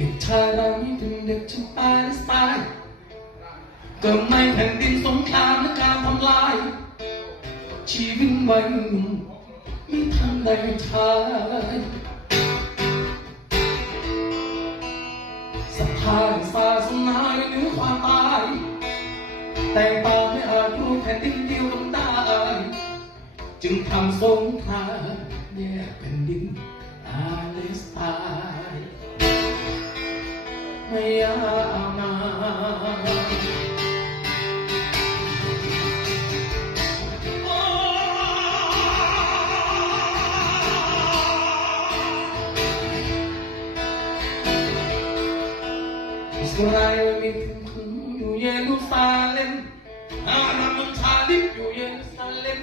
เด็กชายเรานี่เป็นเด็กชาวปาเลสไตน์กิดในแผ่นดินสงครามและการทำลาย ชีวิตวัยหนุ่มไม่ทันได้ทายสภาพศาสนาเหนือความตาย แต่ตาไม่อาจรู้แผ่นดินเดียวกันได้จึงทำสงครามแยกแผ่นดิน อิสราเอลมีถึงอยู่เยรูซาเล็มอารามันชาลิบอยู่เยรูซาเล็ม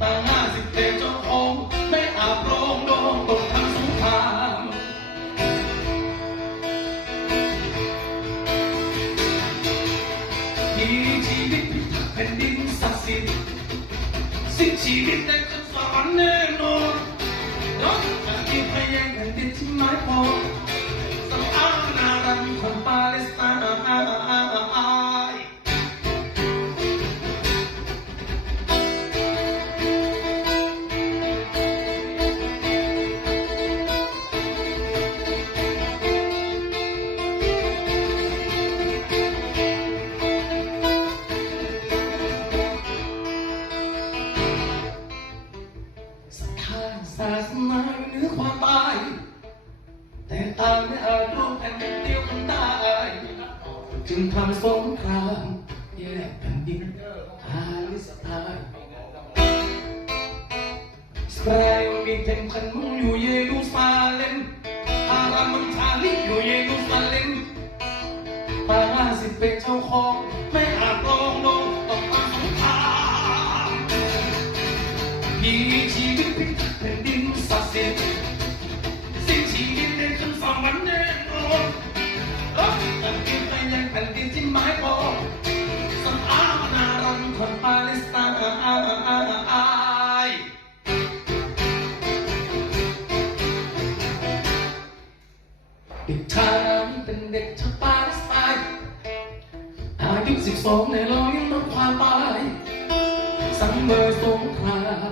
ตาห้าสิบเพลงเจ้าของไม่อาบร้องร้องตกทางสงครามมีชีวิตพิทักษ์แผ่นดินศักดิ์สิทธิ์สิ้นชีวิตในขึ้นสวรรค์แน่นอนรถจากที่พยงแผ่นดินที่ไม้พอาศาสนาเหนือความตาย แต่ต่างไม่อาจร่วมแผ่นดินเดียวกันได้จึงทำสงครามแยกแผ่นดินปาเลสไตน์อิสราเอลมีเต็มพันมุ่งอยู่เยรูซาเล็มอารามันชาลิอยู่เยรูซาเล็มตาห้าสิบเป็นเจ้าของ ด็กชายเรานี่เป็นเด็กชาวปาเลสไตน์อายุสิบสองในเรายังต้องความตายสังเวยสงคราม